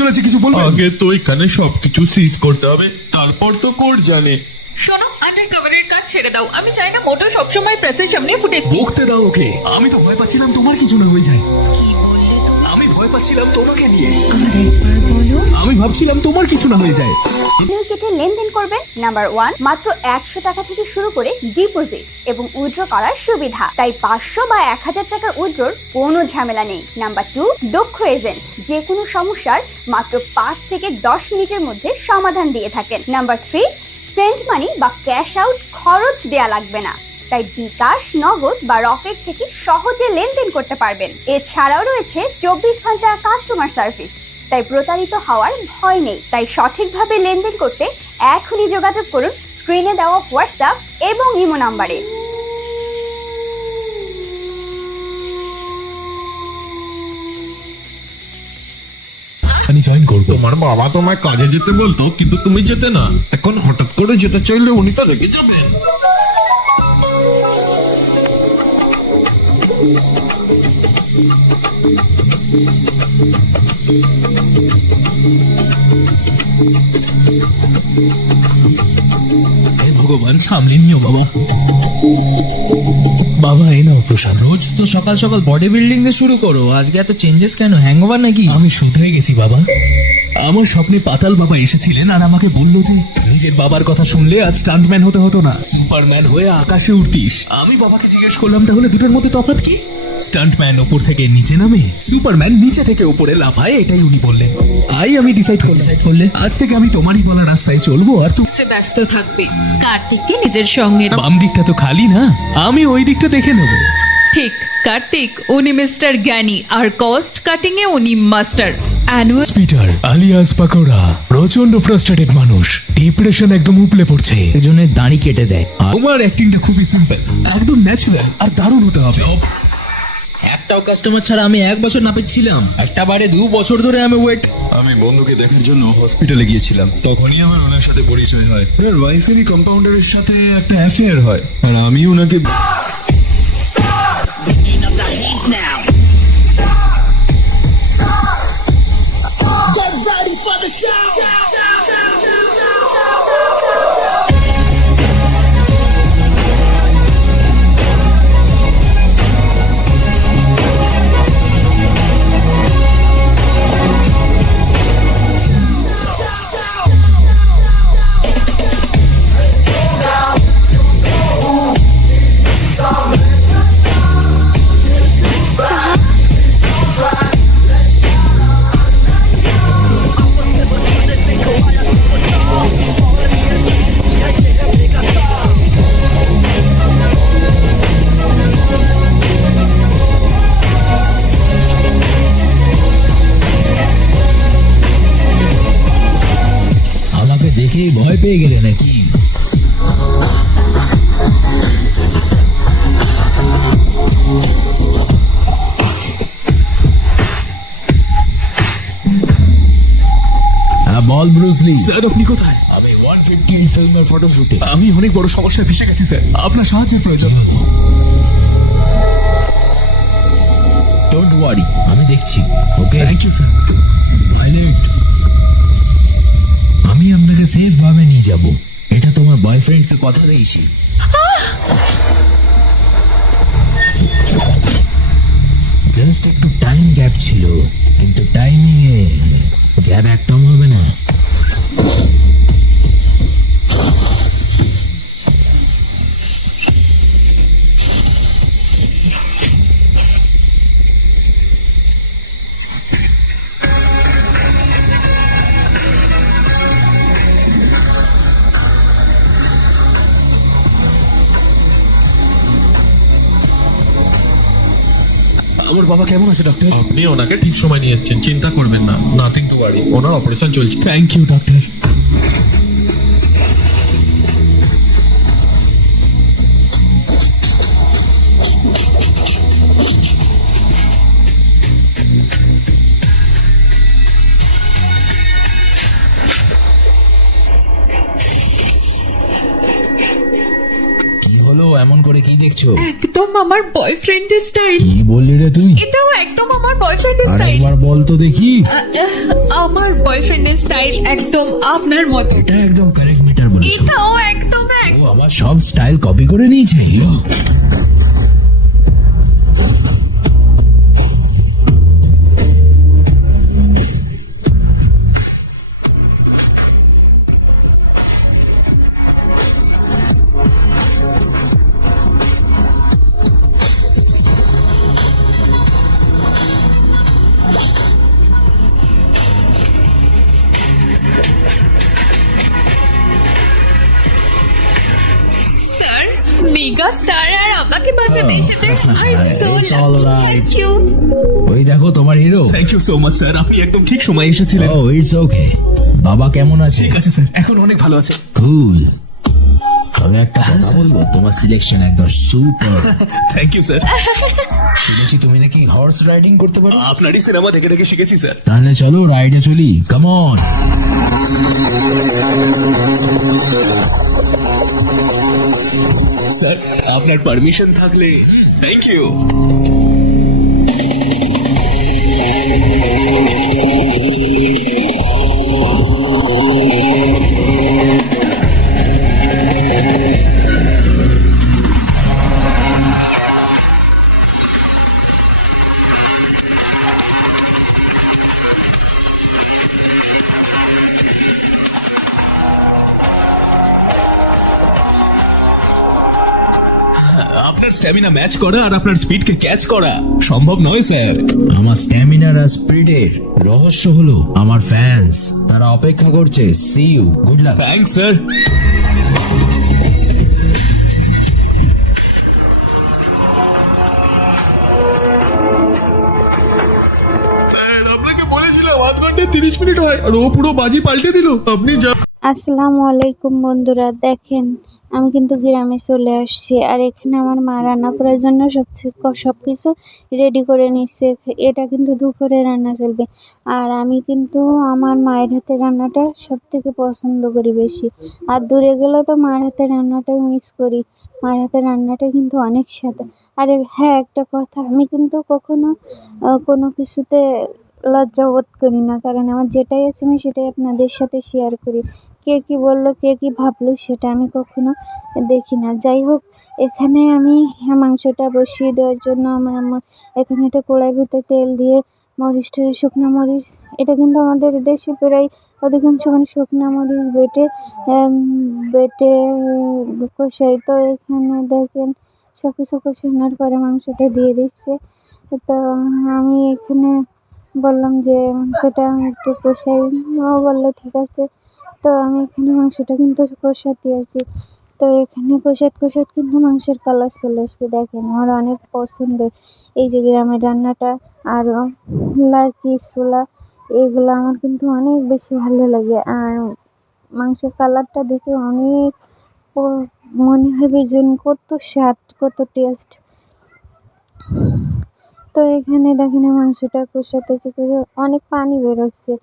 চলেছে কিছু বলবে? আগে তো এখানে সবকিছু সিজ করতে হবে, তারপর তো কোর্ট জানে। শোনো, আন্ডার কভারের কাজ ছেড়ে দাও। আমি চাই না মোটো সবসময় প্রেসের সামনে ফুটেজ নিক। বকতে দাও ওকে। আমি তো ভয় পাচ্ছিলাম তোমার কিছু না হয়ে যায়। কি বললে তুমি? আমি ভয় পাচ্ছিলাম তোমাকে নিয়ে। আরেকবার বলো। আমি ভাবছিলাম তোমার কিছু না হয়ে যায়। কেটে লেনদেন করবেন। নাম্বার 1, মাত্র 100 টাকা থেকে শুরু করে ডিপোজিট এবং উইথড্র করার সুবিধা, তাই 500 বা 1000 টাকার উইথড্রর কোনো ঝামেলা নেই। নাম্বার 2, দক্ষ এজেন্ট, যে কোনো সমস্যার মাত্র 5 থেকে 10 মিনিটের মধ্যে সমাধান দিয়ে থাকেন। নাম্বার 3, সেন্ট মানি বা ক্যাশ আউট খরচ দেয়া লাগবে না, তাই বিকাশ, নগদ বা রকেট থেকে সহজে লেনদেন করতে পারবেন। এছাড়াও রয়েছে 24 ঘন্টা কাস্টমার সার্ভিস, তাই প্রতারিত হওয়ার ভয় নেই। তাই সঠিকভাবে লেনদেন করতে এখনই যোগাযোগ করুন স্ক্রিনে দেওয়া হোয়াটসঅ্যাপ এবং ইমো নাম্বারে। আমি জয়েন করব। তোমার বাবা তোমায় কাজে যেতে বলতো, কিন্তু তুমি যেতে না। এখন হঠাৎ করে যেতে চাইলে উনি তো রেগে যাবেন। হে ভগবান, সামলে নিও বাবা। বাবা এই নাও প্রসাদ। রোজ তো সকাল সকাল বডি বিল্ডিং দিয়ে শুরু করো, আজকে এত চেঞ্জেস কেন? হ্যাংওভার নাকি? আমি শুধরে গেছি বাবা। আমার স্বপ্নে পাতাল বাবা এসেছিলেন আর আমাকে বলল যে নিজের বাবার কথা শুনলে আজ স্টান্টম্যান হতে হতো না, সুপারম্যান হয়ে আকাশে উড়তিস। আমি বাবাকে জিজ্ঞেস করলাম তাহলে দুটোর মধ্যে তফাৎ কি? স্টান্টম্যান উপর থেকে নিচে নামে, সুপারম্যান নিচে থেকে উপরে লাফায়, এটাই উনি বললেন। আমি ডিসাইড করলে আজ থেকে আমি তোমারই বলা রাস্তায় চলবো আর তুমি সে ব্যস্ত থাকবে। কার্তিককে নিজের সঙ্গে। বাম দিকটা তো খালি না, আমি ওই দিকটা দেখে নেবো। ঠিক, কার্তিক উনি মিস্টার জ্ঞানী, আর কস্ট কাটিং এ উনি master. Annual Peter alias pakora প্রচন্ড ফ্রাস্ট্রেটেড মানুষ, ডিপ্রেশন একদম উপলে পড়ছে। একজনের দাড়ি কেটে দেয়। আমার অ্যাক্টিংটা খুবই সিম্পল, একদম ন্যাচারাল আর দারুণ হতে হবে। একটাও কাস্টমার ছাড়া আমি 1 বছর নাপিত ছিলাম, একটা বারে 2 বছর ধরে আমি ওয়েট। আমি বন্ধুকে দেখার জন্য হসপিটালে গিয়েছিলাম, তখনই আমার ওনার সাথে পরিচয় হয়। ওনার ওয়াইফেরই কম্পাউন্ডারের সাথে একটা অ্যাফেয়ার হয়, আর আমি ওনাকে আমাকে দেখেই ভয় পেয়ে গেলে নাকি? হ্যাঁ বল ব্রুসলি। স্যার আপনি কোথায়? আমি 115 ফিল্মের ফটোশুটে। আমি অনেক বড় সমস্যায় ফেসে গেছি স্যার, আপনার সাহায্যের প্রয়োজন। ডোন্ট ওয়ারি, আমি দেখছি। ওকে, থ্যাংক ইউ স্যার। পাইলট, আমি আপনাকে সেফ ভাবে নিয়ে যাব, এটা তোমার বয়ফ্রেন্ডকে কথা দিয়েছি। জাস্ট একটু টাইম গ্যাপ ছিল, কিন্তু টাইমিং এ গ্যাপ একদম হবে না। আমার বাবা কেমন আছে ডক্টর? আপনি ওনাকে ঠিক সময় নিয়ে এসেছেন, চিন্তা করবেন না, নাথিং টু ওয়ারি। ওনার অপারেশন চলছে। Thank you doctor. কি হলো? এমন করে কি দেখছো? একদম আমার বয়ফ্রেন্ডের স্টাইল। কি বললি রে তুই? এটাও একদম আমার বয়ফ্রেন্ডের স্টাইল। আরেকবার বল তো দেখি। আমার বয়ফ্রেন্ডের স্টাইল একদম আপনার মতো। এটা একদম কারেক্ট মিটার বলেছো। এটাও একদম এক। ও আমার সব স্টাইল কপি করে নিয়েছে। স্যার মেগা স্টার আর আমাকে বাঁচাতে এসেছে। I am so It's all lucky. right. Thank you. ওই দেখো তোমার hero. Thank you so much sir, আপনি একদম ঠিক সময় এসেছিলেন। ও ইটস ওকে। বাবা কেমন আছে? ঠিক আছে স্যার, এখন অনেক ভালো আছে। কুল। তবে একটা কথা বলবো, তোমার সিলেকশন একদম সুপার। Thank you sir. শুনেছি তুমি নাকি হর্স রাইডিং করতে পারো। আপনারই সিনেমা দেখে দেখে শিখেছি স্যার। তাহলে চলো রাইডে চলি, কাম অন। স্যার আপনার পারমিশন থাকলে। Thank you. আপনার স্ট্যামিনা ম্যাচ করা আর আপনার স্পিডকে ক্যাচ করা সম্ভব নয় স্যার। আমার স্ট্যামিনার আর স্পিরিটের রহস্য হলো আমার ফ্যান্স, তারা অপেক্ষা করছে। See you, good luck. Thanks sir. আপনাকে বলেছিলাম 8 ঘন্টায় 30 মিনিট হয় আর ও পুরো বাজি পাল্টে দিল। আপনি যা আসসালামু আলাইকুম বন্ধুরা, দেখেন আমি কিন্তু গ্রামে চলে আসছি আর এখানে আমার মা রান্না করার জন্য সবকিছু রেডি করে নিচ্ছে। এটা কিন্তু দুপুরে রান্না চলবে আর আমি কিন্তু আমার মায়ের হাতের রান্নাটা সব থেকে পছন্দ করি বেশি। আর দূরে গেলেও তো মায়ের হাতের রান্নাটাই মিস করি। মায়ের হাতের রান্নাটা কিন্তু অনেক স্বাদ। আর হ্যাঁ, একটা কথা, আমি কিন্তু কখনো কোনো কিছুতে লজ্জা বোধ করি না, কারণ আমার যেটাই আছে আমি সেটাই আপনাদের সাথে শেয়ার করি। কে কি বললো, কে কি ভাবলো, সেটা আমি কখনো দেখি না। যাই হোক, এখানে আমি মাংসটা বসিয়ে দেওয়ার জন্য আমার আম্মা এখানে একটা কড়াইয়ের ভিতরে তেল দিয়ে শুকনো মরিচ, এটা কিন্তু আমাদের দেশে প্রায় অধিকাংশ মানে শুকনো মরিচ বেটে বেটে কষাই। তো এখানে দেখেন সব কিছু কষানোর পরে মাংসটা দিয়ে দিচ্ছে। তো আমি এখানে বললাম যে মাংসটা আমি একটু কষাই। ও বললো ঠিক আছে। তো আমি এখানে মাংসটা কিন্তু কষাতে আছি। তো এখানে কষাত কিন্তু মাংসের কালার চলে আসবে। দেখেন আমার অনেক পছন্দের এই যে গ্রামের রান্নাটা। আর লার্কি ছোলা, এগুলো আমার কিন্তু অনেক বেশি ভালো লাগে। আর মাংসের কালারটা দেখে অনেক মনে হবে যেন কত স্বাদ, কত টেস্ট। তো এখানে দেখেন মাংসটা কষাতেছি, অনেক পানি বেরোচ্ছে।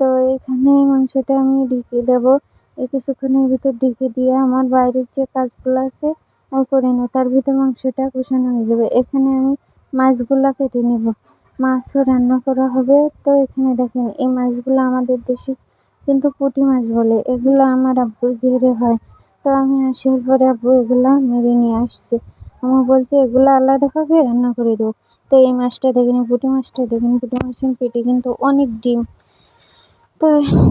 তো এখানে মাংসটা আমি ঢেকে দেবো। এই কিছুক্ষণের ভিতর ঢেকে দিয়ে আমার বাইরের যে কাজগুলো আছে আমি করে নেব, তার ভিতর মাংসটা কষানো হয়ে যাবে। এখানে আমি মাছগুলা কেটে নেব, মাছও রান্না করা হবে। তো এখানে দেখেন এই মাছগুলো আমাদের দেশে কিন্তু পুঁটি মাছ বলে, এগুলো আমার আব্বুর ঘেরে হয়। তো আমি আসার পরে আব্বু এগুলা মেরে নিয়ে আসছে। আমার বলছে এগুলো আলাদাভাবে রান্না করে দেবো। তো এই মাছটা দেখেন, পুঁটি মাছটা দেখেন, পুঁটি মাছের পেটে কিন্তু অনেক ডিম। তো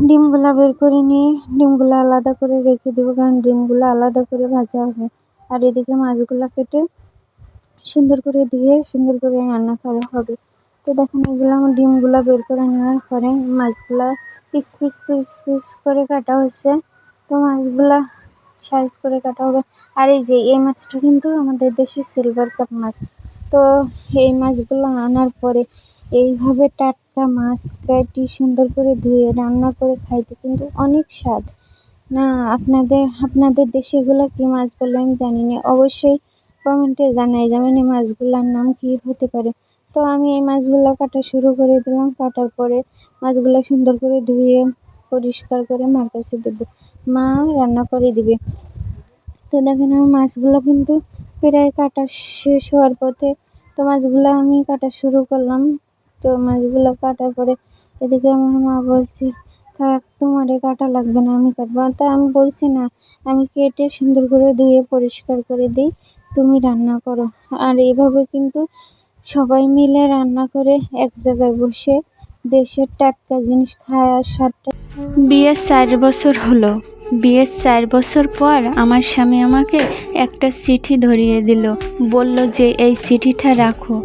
ডিমগুলা বের করে নিয়ে ডিমগুলো আলাদা করে রেখে দেবো, কারণ ডিমগুলো আলাদা করে ভাজা হবে। আর এদিকে মাছগুলো কেটে সুন্দর করে ধুয়ে সুন্দর করে রান্না করা হবে। তো দেখেন এগুলো আমার ডিমগুলো বের করে নেওয়ার পরে মাছগুলা পিস পিস পিস পিস করে কাটা হচ্ছে। তো মাছগুলা সাইজ করে কাটা হবে। আর এই যে এই মাছটা কিন্তু আমাদের দেশে সিলভার কাপ মাছ। তো এই মাছগুলো আনার পরে এইভাবে টাটকা মাছ কেটে সুন্দর করে ধুয়ে রান্না করে খাইতে কিন্তু অনেক স্বাদ। না আপনাদের দেশে এগুলো কি মাছ বলে আমি জানি না, অবশ্যই কমেন্টে জানাই যাবেন এই মাছগুলোর নাম কি হতে পারে। তো আমি এই মাছগুলো কাটা শুরু করে দিলাম। কাটার পরে মাছগুলো সুন্দর করে ধুয়ে পরিষ্কার করে মার কাছে দেবো, মা রান্না করে দিবে। তো দেখেন আমার মাছগুলো কিন্তু প্রায় কাটা শেষ হওয়ার পথে। তো মাছগুলো আমি কাটা শুরু করলাম। তো মাছগুলো কাটার পরে এদিকে আমার মা বলছে, থাক তোমারে কাটা লাগবে না, আমি কাটবো। তা আমি বলছি না, আমি কেটে সুন্দর করে ধুয়ে পরিষ্কার করে দিই, তুমি রান্না করো। আর এইভাবে কিন্তু সবাই মিলে রান্না করে এক জায়গায় বসে দেশের টাটকা জিনিস খায় আর স্বাদটা। বিয়ের 4 বছর হলো। বিয়ের 4 বছর পর আমার স্বামী আমাকে একটা চিঠি ধরিয়ে দিল, বলল যে এই চিঠিটা রাখো।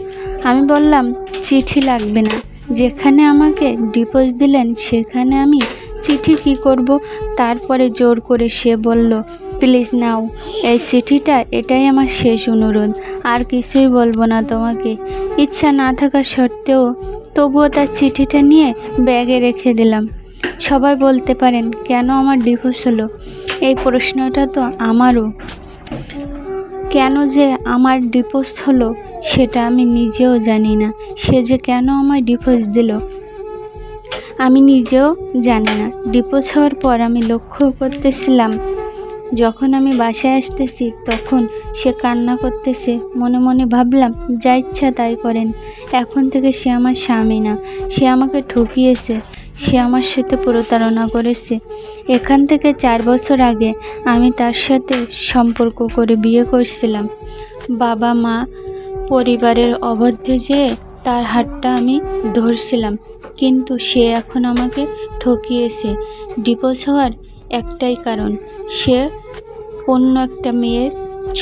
আমি বললাম চিঠি লাগবে না, যেখানে আমাকে ডিভোর্স দিলেন সেখানে আমি চিঠি কি করব। তারপরে জোর করে সে বলল, প্লিজ নাও এই চিঠিটা, এটাই আমার শেষ অনুরোধ, আর কিছুই বলবো না তোমাকে। ইচ্ছা না থাকা সত্ত্বেও তবুও তার চিঠিটা নিয়ে ব্যাগে রেখে দিলাম। সবাই বলতে পারেন কেন আমার ডিভোর্স হলো, এই প্রশ্নটা তো আমারও। কেন যে আমার ডিভোর্স হলো সেটা আমি নিজেও জানি না। সে যে কেন আমায় ডিভোর্স দিল আমি নিজেও জানি না। ডিভোর্স হওয়ার পর আমি লক্ষ্য করতেছিলাম, যখন আমি বাসায় আসতেছি তখন সে কান্না করতেছে। মনে মনে ভাবলাম যা ইচ্ছা তাই করেন, এখন থেকে সে আমার স্বামী না, সে আমাকে ঠকিয়েছে, সে আমার সাথে প্রতারণা করেছে। এখান থেকে 4 বছর আগে আমি তার সাথে সম্পর্ক করে বিয়ে করছিলাম। বাবা মা পরিবারের অবাধ্যে যেয়ে তার হাতটা আমি ধরছিলাম, কিন্তু সে এখন আমাকে ঠকিয়েছে। ডিভোর্স হওয়ার একটাই কারণ, সে অন্য একটা মেয়ের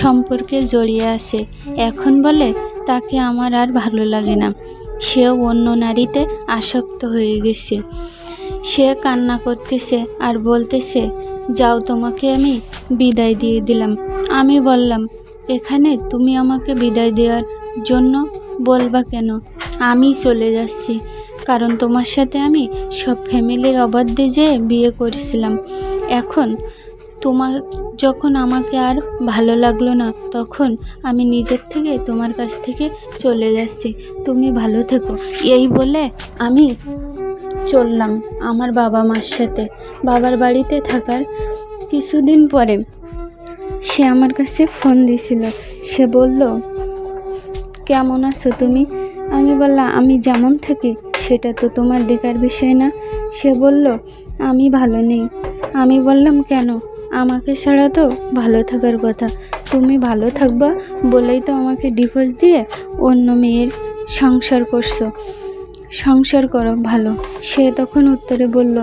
সম্পর্কে জড়িয়ে আছে। এখন বলে তাকে আমার আর ভালো লাগে না, সেও অন্য নারীতে আসক্ত হয়ে গেছে। সে কান্না করতেছে আর বলতেছে, যাও তোমাকে আমি বিদায় দিয়ে দিলাম। আমি বললাম, এখানে তুমি আমাকে বিদায় দেওয়ার জন্য বলবা কেন? আমি চলে যাচ্ছি, কারণ তোমার সাথে আমি সব ফ্যামিলির অবাধ্যে যেয়ে বিয়ে করেছিলাম। এখন তোমার যখন আমাকে আর ভালো লাগলো না, তখন আমি নিজের থেকে তোমার কাছ থেকে চলে যাচ্ছি, তুমি ভালো থেকো। এই বলে আমি চললাম আমার বাবা মার সাথে। বাবার বাড়িতে থাকার কিছুদিন পরে সে আমার কাছে ফোন দিয়েছিল। সে বলল, কেমন আছো তুমি? আমি বললাম, আমি যেমন থাকি সেটা তো তোমার দেখার বিষয় না। সে বলল, আমি ভালো নেই। আমি বললাম, কেন? আমাকে ছাড়া তো ভালো থাকার কথা, তুমি ভালো থাকবা বলেই তো আমাকে ডিভোর্স দিয়ে অন্য মেয়ের সংসার করছো, সংসার করো ভালো। সে তখন উত্তরে বলল,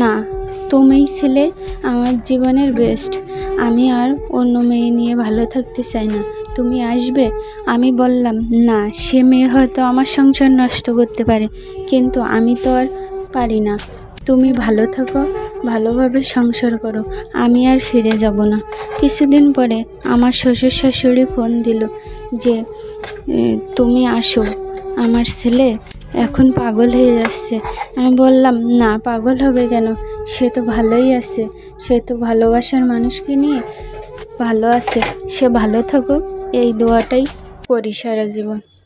না, তুমিই ছিলে আমার জীবনের বেস্ট, আমি আর অন্য মেয়ে নিয়ে ভালো থাকতে চাই না, তুমি আসবে? আমি বললাম, না, সে মেয়ে হয়তো আমার সংসার নষ্ট করতে পারে, কিন্তু আমি তো আর পারি না। তুমি ভালো থাকো, ভালোভাবে সংসার করো, আমি আর ফিরে যাব না। কিছুদিন পরে আমার শ্বশুর শাশুড়ি ফোন দিল যে তুমি আসো, আমার ছেলে এখন পাগল হয়ে যাচ্ছে। আমি বললাম, না, পাগল হবে কেন? সে তো ভালোই আছে, সে তো ভালোবাসার মানুষকে নিয়ে ভালো আছে, সে ভালো থাকুক, এই দোয়াটাই করি সারা জীবন।